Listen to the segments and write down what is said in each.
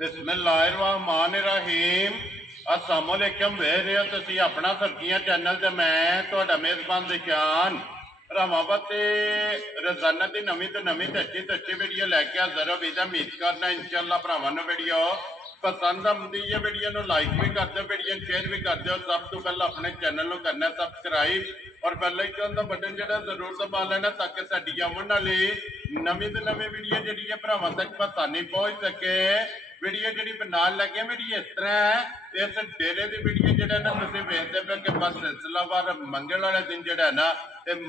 बिस्मिल्लाहिर्रहमानिर्रहीम अस्सलाम वालेकुम वेख रहे हो तुसी अपना सरकियां चैनल ते मैं तुहाडा मेज़बान दिशान रामाबाद ते रोजाना की नवीं तो नवीं ते अच्छी वीडियो लैके हाज़र हो। वीज़ा उम्मीद करना इंशाअल्लाह भरावां नूं वीडियो पसंद आती है। वीडियो नूं लाइक भी कर दो, वीडियो शेयर भी कर दो। सब तो पहले अपने चैनल नूं करना सबसक्राइब और बेल आइकन का बटन जो जरूर दबा लेना ताकि साडी आउण वाली नवीं तो नवीं वीडियो जी भरावां तक आसानी पहुँच सके। वीडियो जी बनाने लगे वीडियो इस तरह है, इस डेरे की वीडियो जो ना तुम वेखते पे कि बस सिलसिलावार मंगल वाले दिन जो है ना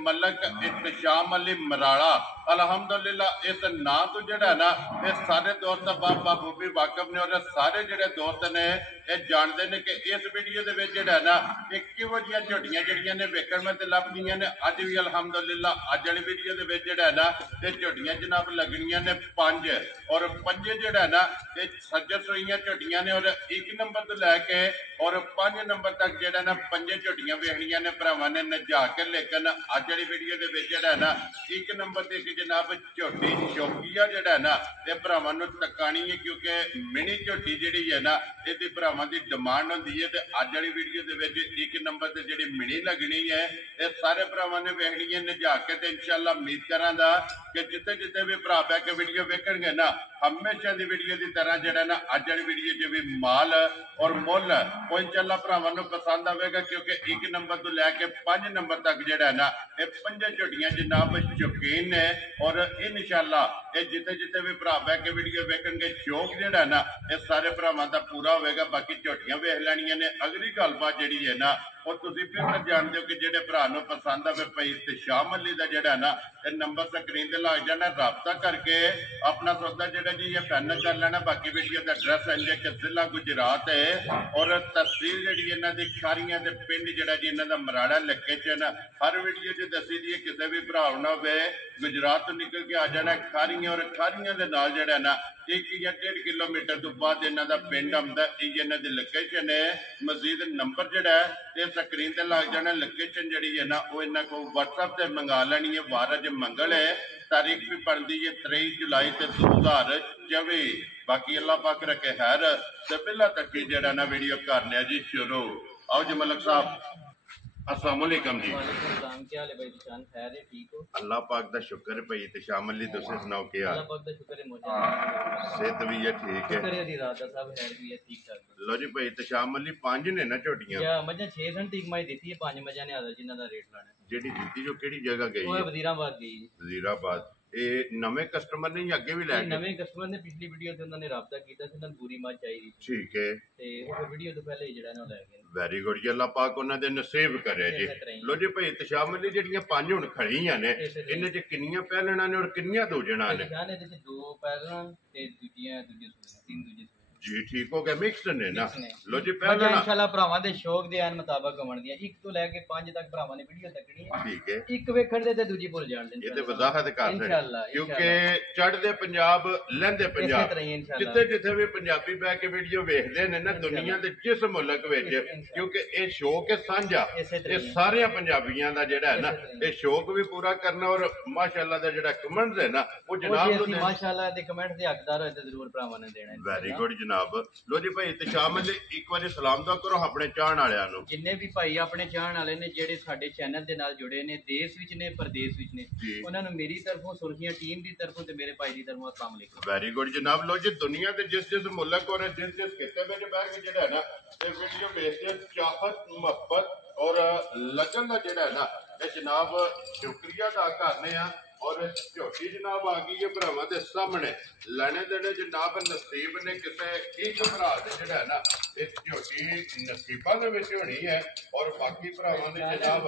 मलक इत्तशाम अली मराड़ा अलहमदुलिल्लाह इस ना तो जोड़ा ना ये सारे दोस्त बाबूबी वाकफ ने और सारे जोड़े दोस्त ने ये जानते हैं कि इस वीडियो के जोड़ा ना एक किहो जिहियां झोटियां जड़ियां ने वेखण में लभदियां ने। अज भी अलहमदुलिल्लाह अज वाली वीडियो के जोड़ा ना ये झोटियां जनाब लगनियां ने 5 और 5 जोड़ा ना ये सज्जर सोईयां झोटियां ने और 1 नंबर तो लैके और 5 नंबर तक जोड़ा ना 5 झोटियां वेखनियां ने भरावां ने नजा के। लेकिन अज वाली वीडियो के जोड़ा ना 1 नंबर से एक जनाब झोटी शौकिया जोड़ा ना ये भरावां नूं तकानी है क्योंकि मिनी झोटी जी है ना ये भरावां की डिमांड होंदी है। तो अज वाली वीडियो के 1 नंबर से जी मिनी लगनी है ये सारे भरावां ने वेखनी है नजा के। तो इंशाअल्लाह उम्मीद करांगा कि जिते जिते भी भरा पै के वीडियो वेखणगे ना हमेशा की वीडियो की तरह जोड़ा ना अज वाली वीडियो च भी माल और मुल वो इंशाअल्लाह भरावां नूं पसंद आवेगा क्योंकि 1 नंबर तो लैके 5 नंबर तक जोड़ा ना ये 5 झोटियां जनाब शौकीन ने और इंशाअल्लाह ये जिते जिते भी भरा बह के वीडियो वेखणगे शौक जोड़ा ना ये सारे भरावां दा पूरा होगा। बाकी झोटियां वेख लैनियां ने। अगली गलबात जी है ना और तुसीं फिर जानते हो कि जेडे भरा नूं पसंद आवे भाई इत्तशाम अली दा जोड़ा ना ये नंबर स्क्रीन ते लग जाना, राबता करके अपना सौदा जोड़ा जी ये फाइनल कर लेना। बाकी वीडियो का एड्रैस है कि जिला गुजरात है और तहसील जी इन्हों की खारियां ते पिंड जोड़ा जी इन्हों का मराड़ा लके च ना। हर वीडियो च दसी दी किसी भी भरा ना हो गुजरात तो निकल के आ जाना खारियां और खारियां के नाल जोड़ा ना 1 या 1.5 किलोमीटर तो बाद इन्हों का पिंड आंदा। ये इन्हों की लोकेशन है। मजीद नंबर जोड़ा है स्क्रीन ते लग जाना। लोकेशन जी है ना वो इन्हों को व्हाट्सएप से मंगा लेनी है। वार अज मंगल है, तारीख भी पड़ती है 23 जुलाई 2024। बाकी अल्लाह पाक रखे खैर ते पहला तक जरा ना वीडियो करने जी शुरू। आओ जी मलक साहब अस्सलाम वालेकुम जी। क्या हाल है भाई निशान? खैर है, ठीक हो? अल्लाह पाक दा शुक्र है भाई इत्तशाम अली तुसीं सुनाओ क्या हाल? अल्लाह पाक दा शुक्र है मुझे सेहत भी है ठीक है? शुक्र है दी रात दा सब खैर भी है ठीक ठाक। लो जी भाई इत्तशाम अली 5 ने ना झोटियां या मजा 6 घंटे एक माई देती है 5 मजा ने आदा जिन्ना दा रेट लाना जेडी दित्ती जो केड़ी जगह गई वो है? है वजीराबाद गई। वजीराबाद ये नवे कस्टमर ने अगे भी लैके नवे कस्टमर ने पिछली वीडियो ते उन्होंने राबता कीता सी उन्होंने पूरी मच चाहिए ठीक है ते वो वीडियो तो पहले ही जड़ा ना ले गए। वेरी गुड जी अल्लाह पाक उन्हां दे नसीब करे जी। लो जी भाई इत्तशाम अली जेड़ियां 5 हुण खड़ियां ने इन्हां च किन्नियां पहलणा ने और किन्नियां दूजणा ने? निशान है जैसे 2 पहलना ते दूजियां दूजे सुने 3 दूजे जी ठीक हो गया मिक्स ने ना। लो जी पहले पहलणा इंशाल्लाह भरावां दे शौक दे आन मुताबिक होण दियां 1 तो लेके 5 तक भरावां ने वीडियो तकनी है। ठीक है एक वेखण दे ते दूजी भुल जाण दे ये ते वजाहत कर इंशाल्लाह क्योंकि चढ़दे पंजाब लहंदे पंजाब जिथे जिथे भी पंजाबी बह के वीडियो वेखदे ने ना दुनिया दे जिस मुल्क विच क्योंकि ये शौक है सांझा ये सारे पंजाबियां दा जेड़ा है ना ये शौक भी पूरा करना और माशाअल्लाह दा जेड़ा कमेंट्स है ना वो जनाब तो माशाअल्लाह दे कमेंट दे हकदार होए ते जरूर भरावां ने देना है। वेरी गुड जनाब। लो जी भाई इत्तशाम अली एक बार सलाम दा करो अपने चाहण वालियां नु जिन्ने भी भाई अपने चाहण वाले ने जेडे साडे चैनल दे नाल जुड़े ने देश विच ने परदेश विच ने उन्हां नु मेरी तरफों सुर्खियां टीम दी तरफों ते मेरे भाई दी तरफों अस्सलाम वालेकुम। वेरी गुड जनाब। लो जी दुनिया दे जिस जिस मुल्क और जिस जिस खिते विच बैठ के जेड़ा है ना ये वीडियो भेजते चाहत मोहब्बत और लगन दा जेड़ा है ना ये जनाब शुक्रिया अदा करने आ। और झोटी जनाब आ गई है भरावां दे सामने लैने देने जनाब नसीब ने किसी एक भरा जेड़ा है ना इस झोटी नसीबा दे विच होनी है और बाकी भरावां दे जनाब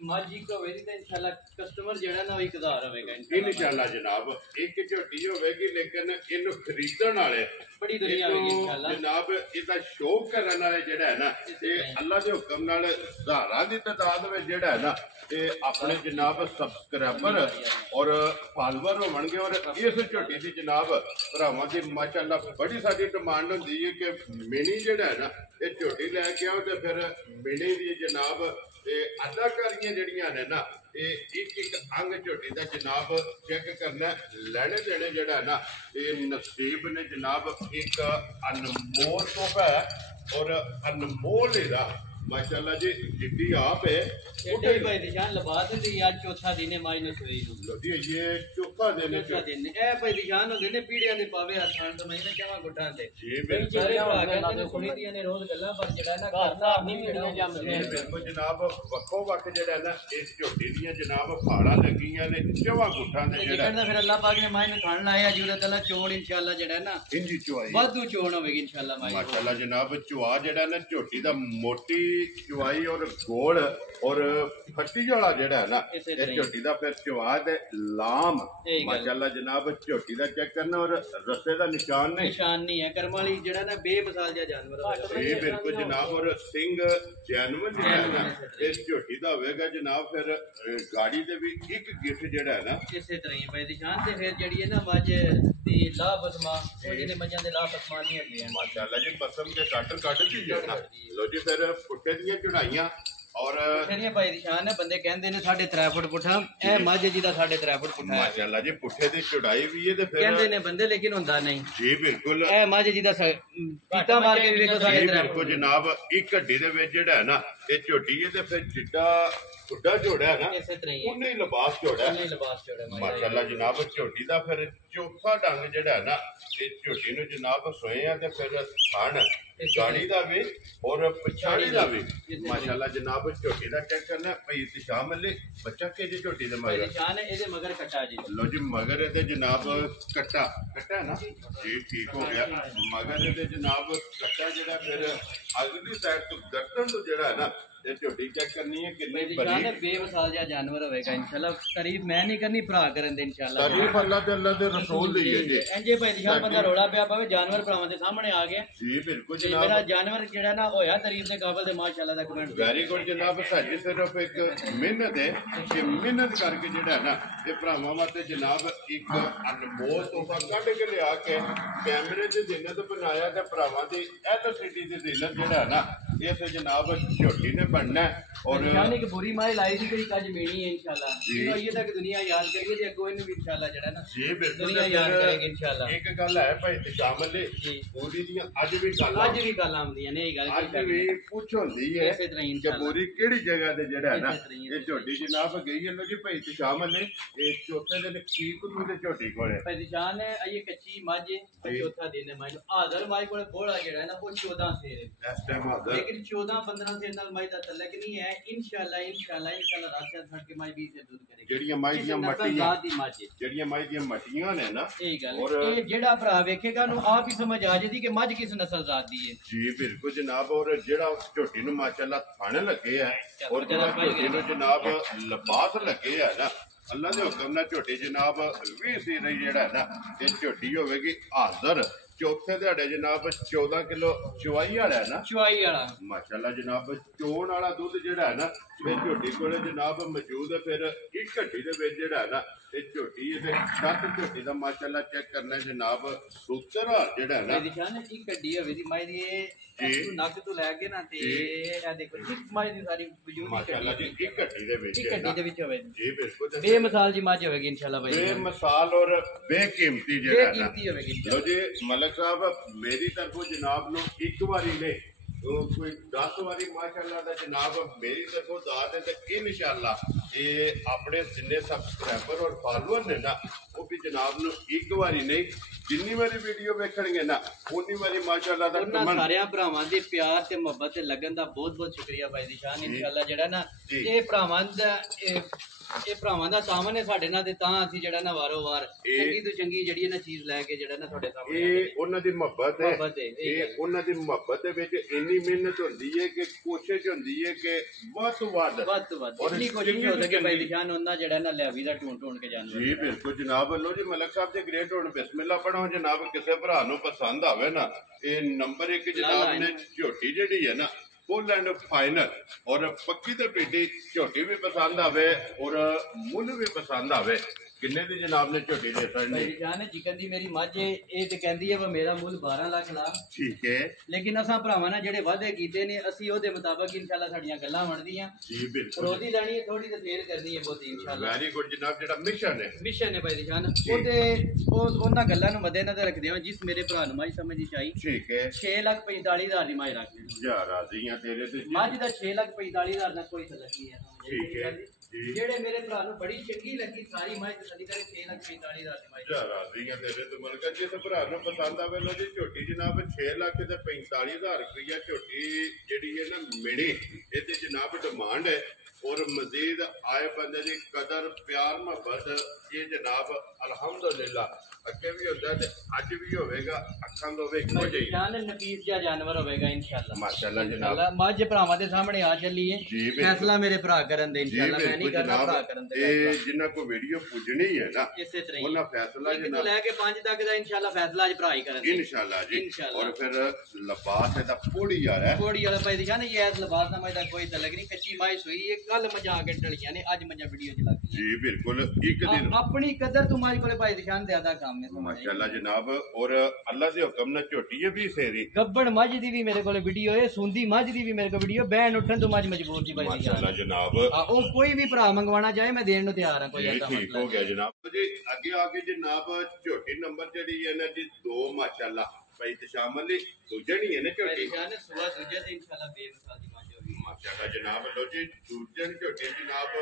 माजी को वेरी ते इंशाल्लाह कस्टमर जेड़ा ना 1000 होवेगा इंशाल्लाह जनाब एक झोटी होवेगी लेकिन इनु खरीदण वाले बड़ी दुनिया होगी इंशाल्लाह जनाब इसदा शौक करने वाले जेड़ा है ना ये अल्लाह दे हुक्म नाल हज़ारां दी तादाद में जेड़ा है ना ये अपने जनाब सब्सक्राइबर और फॉलोवर होणगे और इस झोटी दी जनाब भरावां दी माशाअल्लाह बड़ी सारी डिमांड होंदी है कि मिनी जेड़ा है ना ये झोटी लैके आओ ते फिर मिनी दी जनाब अदाकारियां ਸਾਰੀਆਂ ਜਿਹੜੀਆਂ ਨੇ ਨਾ ਇਹ ਇੱਕ ਅੰਗ ਝੋਟੀ ਦਾ ਜਨਾਬ ਚੈੱਕ ਕਰਨਾ ਲੈਣੇ ਦੇਣੇ ਜਿਹੜਾ ਨਾ ਇਹ ਨਸੀਬ ਨੇ ਜਨਾਬ ਇੱਕ ਅਨਮੋਲ ਤੋਹਫਾ ਹੈ ਔਰ ਅਨਮੋਲ ਇਹਦਾ ਮਾਸ਼ਾਅੱਲਾ ਜੀ ਜਿੱਡੀ ਆਪ है एडे भाई दिशान लबास है आज चौथा दिन है माई नसोई नु लोधी ये चौथा दिन है चौथा दिन ए भाई दिशान होंदे ने पीड़ियां दे पावे हथां तो मैं चावा गुट्टां ते जी बिल्कुल सारे भरा कहंदे ने सुनी दियां ने रोज गल्ला पर जेड़ा ना करना नहीं पीड़ियां जमदे बिल्कुल जनाब वक्खो वक्त जेड़ा ना इस झोटी दियां जनाब फाड़ा लगियां ने चवा गुट्टां ते जेड़ा जिकरदा फिर अल्लाह पाक ने माई ने खान लाया जी उदा तला चोण इंशाअल्लाह जेड़ा ना इंजी चवाई वाधू चोण होवेगी इंशाअल्लाह माई माशाअल्लाह जनाब चवा जेड़ा ना झोटी दा मोटी चवाई और गोल और फट्टी वाला जेड़ा है ना ये झोटी दा फिर चवा दे लाम माशाअल्लाह जनाब झोटी दा चेक करना और रस्ते दा निशान नहीं है कर्म वाली जेड़ा ना बेमिसाल जा जानवर ये बिल्कुल जनाब और सिंह जैनवन जेड़ा है ना इस झोटी दा होवेगा जनाब फिर गाड़ी दे भी एक गिफ्ट जेड़ा है ना इसे तरह ही भाई निशान ते फिर जेड़ी है ना मज दी लापसमा ओ जेने मजां दे लापसमा नहीं है माशाअल्लाह जी पसम के काट दी जाना लो जी फिर पुट्टे दियां चढ़ाइयां और तेरियां भाई निशान है बंदे कहंदे ने 3.5 फुट पुट्ठा ए मज जी दा 3.5 फुट पुट्ठा है माशाअल्लाह जी पुट्ठे दी चढ़ाई भी है ते फिर कहंदे ने बंदे लेकिन हुंदा नहीं जी बिल्कुल ए मज जी दा पीता मार के देखो 3.5 बिल्कुल जनाब एक हड्डी दे विच जेड़ा है ना ये झोटी है ते फिर जिड्डा खुड्डा जोड़ा है ना इसे तरह ही उन्हें लिबास जोड़ा है नहीं लिबास जोड़ा है माशाअल्लाह जनाब झोटी दा फिर चौथा डंग जेड़ा है ना ये झोटी नु जनाब सोए आ ते फिर थान गाड़ी दा भी और पछाड़ी दा भी माशाअल्लाह जनाब झोटी दा चेक करना भाई इत्तिशाम अली बच्चा के जी झोटी दे मगर निशान है एदे मगर कटा जी लो जी मगर ये जनाब कट्टा है ना जी ठीक हो गया मगर ये जनाब कट्टा जेड़ा फिर अगली साइड तो गर्दन तो जेड़ा है ना ये झोटी चेक करनी है कितनी बड़ी बेमिसाल जा जानवर होएगा इंशाल्लाह तारीफ मैं नहीं करनी भरा करन दे इंशाल्लाह तारीफ अल्लाह दे रसूल दी है जी इंजे भाई दिशान बंदा रोड़ा पिया पावे जानवर भरावां दे सामने आ गया जी बिल्कुल जनाब मेरा जानवर जेड़ा ना होया तारीफ दे काबिल ते माशाल्लाह दा कमेंट वेरी गुड जनाब साडी सिर्फ एक मेहनत है कि मेहनत करके जेड़ा ना ये भरावां वास्ते जनाब एक अनमोल तोहफा कढ के लिया के कैमरे दी जिन्नत बनाया ते भरावां दी एलसीडी दी जिन्नत जेड़ा ना इस जनाब झोटी ने बनना और यानी कि बुरी माई लाई थी कोई आज मेनी है इंशाल्लाह तो ये तक दुनिया याद करेगी ते अगो इन भी इंशाल्लाह जेड़ा ना जी बिल्कुल दुनिया याद करेगी इंशाल्लाह एक गल है भाई शामिल जी पूरी दी आज भी गल आंदी है नहीं गल आज भी पूछ होंदी है इसे तरह कि इंशाल्लाह पूरी केड़ी जगह ते जेड़ा है ना ये झोटी जनाब गई है लो जी भाई शामिल ने ये चौथे दिन की कुनु दे झोटी कोले भाई निशान है ये कच्ची माजे चौथा दिन है माई हाजर माई कोले बोला जेड़ा है ना वो 14 से इस टाइम हाजर लेकिन 14-15 से नाल माई दा तलक नहीं है इंशाल्लाह रात छड़ के माई 20 से दूध करेगी जेड़ियां माई दियां मट्टियां जेड़ियां माई दियां मट्टियां ने ना यही गल और ये जेड़ा भरा वेखेगा नु आप ही समझ आ जाती कि मज किस नस्ल जात दी है जी बिल्कुल जनाब और जेड़ा झोटी नु माशाल्लाह थाने लगे है और जेड़ा झोटी नु जनाब लिबास लगे है ना अल्लाह दे हुक्म नाल झोटी जनाब 20 सी रही जेड़ा है ना ये झोटी होवेगी हाजिर चौथे दिहाड़े जनाब 14 किलो चवाई वाला है ना चवाई वाला माशाल्लाह जनाब चोण वाला दुध जेड़ा है ना ये झोटी कोले जनाब मौजूद है फिर एक घटी दे विच जेड़ा है ना ये झोटी ये छत झोटी दा माशाल्लाह चेक करना जनाब सूत्र जेड़ा है ना निशान एक गड्डी होवे दी माई दी नक तो लेके ना ते ए देखो एक माई दी सारी वजूद माशाल्लाह जी एक घटी दे विच एक घटी दे विच होवे जी बिल्कुल बेमिसाल जी मज होवेगी इंशाल्लाह भाई बेमिसाल और बेकीमती जेड़ा है ना बेकीमती होवेगी लो जी मलक साहब मेरी तरफों जनाब नु एक बारी ने तो कोई 10 बारी माशाल्लाह दा जनाब मेरी तरफों दात है तो इंशाल्लाह ये अपने जिन्ने सब्सक्राइबर और फॉलोअर ने ना वो भी जनाब नु एक बारी नहीं जिन्नी बारी वीडियो वेखणगे ना उन्नी बारी माशाल्लाह दा कमेंट सारे भरावां दे प्यार ते मोहब्बत ते लगन दा बहुत बहुत शुक्रिया भाई निशान इंशाल्लाह जेड़ा ना ये भरावां दा ਇਹ ਭਰਾਵਾਂ ਦਾ ਸਾਹਮਣੇ ਸਾਡੇ ਨਾਲ ਤੇ ਤਾਂ ਅਸੀਂ ਜਿਹੜਾ ਨਾ ਵਾਰੋ-ਵਾਰ ਚੰਗੀ ਤੋਂ ਚੰਗੀ ਜਿਹੜੀ ਨਾ ਚੀਜ਼ ਲੈ ਕੇ ਜਿਹੜਾ ਨਾ ਤੁਹਾਡੇ ਸਾਹਮਣੇ ਇਹ ਉਹਨਾਂ ਦੀ ਮੁਹੱਬਤ ਹੈ ਇਹ ਉਹਨਾਂ ਦੀ ਮੁਹੱਬਤ ਦੇ ਵਿੱਚ ਇੰਨੀ ਮਿਹਨਤ ਹੁੰਦੀ ਹੈ ਕਿ ਕੋਸ਼ਿਸ਼ ਹੁੰਦੀ ਹੈ ਕਿ ਵੱਧ ਤੋਂ ਵੱਧ ਇੰਨੀ ਕੋਸ਼ਿਸ਼ ਹੋ ਸਕੇ ਭਾਈ ਨਿਸ਼ਾਨ ਉਹਨਾਂ ਜਿਹੜਾ ਨਾ ਲਿਆਵੀ ਦਾ ਢੂੰਡ ਕੇ ਜਾਣਾ ਜੀ ਬਿਲਕੁਲ ਜਨਾਬ ਵੱਲੋਂ ਜੀ ਮਲਕ ਸਾਹਿਬ ਦੇ ਗ੍ਰੇਟ ਹੁਣ ਬਿਸਮਿਲ੍ਲਾ ਪੜੋ ਜਨਾਬ ਕਿਸੇ ਭਰਾ ਨੂੰ ਪਸੰਦ ਆਵੇ ਨਾ ਇਹ ਨੰਬਰ 1 ਜਨਾਬ ਨੇ ਝੋਟੀ ਜਿਹੜੀ ਹੈ ਨਾ फुल एंड फाइनल और पक्की तो पीटी झोटी भी पसंद आवे और मुल भी पसंद आवे ਕਿੰਨੇ ਦੀ ਜਨਾਬ ਨੇ ਝੋਟੀ ਦੇ ਭਾਈ ਸੜਨੀ? ਜਾਨ ਜਿਕਨ ਦੀ ਮੇਰੀ ਮੱਝ ਇਹ ਤੇ ਕਹਿੰਦੀ ਹੈ ਵਾ ਮੇਰਾ ਮੁੱਲ 12 ਲੱਖ ਲਾ। ਠੀਕ ਹੈ ਲੇਕਿਨ ਅਸਾਂ ਭਰਾਵਾਂ ਨਾਲ ਜਿਹੜੇ ਵਾਅਦੇ ਕੀਤੇ ਨੇ ਅਸੀਂ ਉਹਦੇ ਮੁਤਾਬਕ ਇਨਸ਼ਾਅੱਲਾ ਸਾਡੀਆਂ ਗੱਲਾਂ ਬਣਦੀਆਂ ਜੀ ਬਿਲਕੁਲ ਰੋਜ਼ੀ ਲੈਣੀ ਹੈ ਥੋੜੀ ਤੇ ਫੇਰ ਕਰਨੀ ਹੈ ਬਹੁਤੀ ਇਨਸ਼ਾਅੱਲਾ। ਵੈਰੀ ਗੁੱਡ ਜਨਾਬ। ਜਿਹੜਾ ਮਿਸ਼ਨ ਹੈ ਮਿਸ਼ਨ ਹੈ ਭਾਈ ਜਾਨ ਉਹਨਾਂ ਗੱਲਾਂ ਨੂੰ ਮੱਦੇਨਜ਼ਰ ਰੱਖਦੇ ਹਾਂ ਜਿਸ ਮੇਰੇ ਭਰਾ ਨੂੰ ਮੱਝ ਸਮਝ ਆਈ। ਠੀਕ ਹੈ 6,45,000 ਦੀ ਮੱਝ ਰੱਖ ਲਈ। ਜਾ ਰਾਜ਼ੀਆਂ ਤੇਰੇ ਤੇ ਮੱਝ ਦਾ 6,45,000 ਦਾ ਕੋਈ ਤਲਕ ਨਹੀਂ ਹੈ। ਠੀਕ ਹੈ ਜੀ। ਜਿਹੜੇ ਮੇਰੇ ਭਰਾ ਨੂੰ ਬੜੀ ਚੰਗੀ ਲੱਗੀ ਸਾਰੀ ਮੱਝ ਤਸੱਲੀ ਕਰੇ 6,45,000 ਦੀ ਮੱਝ। ਜਾ ਰਾਜ਼ੀਆਂ ਤੇਰੇ ਤੇ ਮਲਕਾ ਜੀ ਤੇ ਭਰਾ ਨੂੰ ਪਸੰਦ ਆਵੇ ਲੋ ਜੀ ਝੋਟੀ ਜਨਾਬ 6,45,000 ਰੁਪਇਆ ਝੋਟੀ ਜਿਹੜੀ ਹੈ ਨਾ ਮਿਣੀ ਇਹਦੀ ਜਨਾਬ ਡਿਮਾਂਡ ਹੈ और मजीद आए बंदे की कदर प्यार मोहब्बत ये जनाब अल्हम्दुलिल्लाह अगे भी होता है अज भी होगा अखां तो वेखो जी जान नफीस जा जानवर होगा इंशाल्लाह माशाल्लाह जनाब मझ भरावां दे सामने आ चली है फैसला मेरे भरा करन दे इंशाल्लाह मैं नहीं करना भरा करन दे ये जिन्ना को वीडियो पुजनी है ना इसे तरह उन्ना फैसला जनाब लेके 5 तक दा इंशाल्लाह फैसला आज भरा ही करन दे इंशाल्लाह जी और फिर लिबास दा पूड़ी आ रहा है पूड़ी वाला भाई दिखा ना ये ऐस लिबास ना मजा कोई तलक नहीं कच्ची माई सुई है कल मजा आके टलियां ने आज मजा वीडियो च लग जी बिल्कुल एक दिन अपनी कदर तुम्हारी कोले भाई दिखान ज्यादा काम है माशाल्लाह जनाब और अल्लाह दे हुक्म ने झोटी है भी सेरी गब्बड़ मझ दी भी मेरे कोले वीडियो है सुंदी मझ दी भी मेरे को वीडियो बैन उठन तो मझ मजबूर दी भाई माशाल्लाह जनाब ओ कोई भी भरा मंगवाना चाहे मैं देने को तैयार हां कोई ऐसा ठीक हो गया जनाब जी आगे आगे जनाब झोटी नंबर जड़ी है ना जी 2 माशाल्लाह भाई तशामल दूजे नहीं है ना झोटी जाने सुबह दूजे से इंशाल्लाह बेमिसाल दी मां होगी माशाल्लाह जनाब लो जी दूजे झोटी जनाब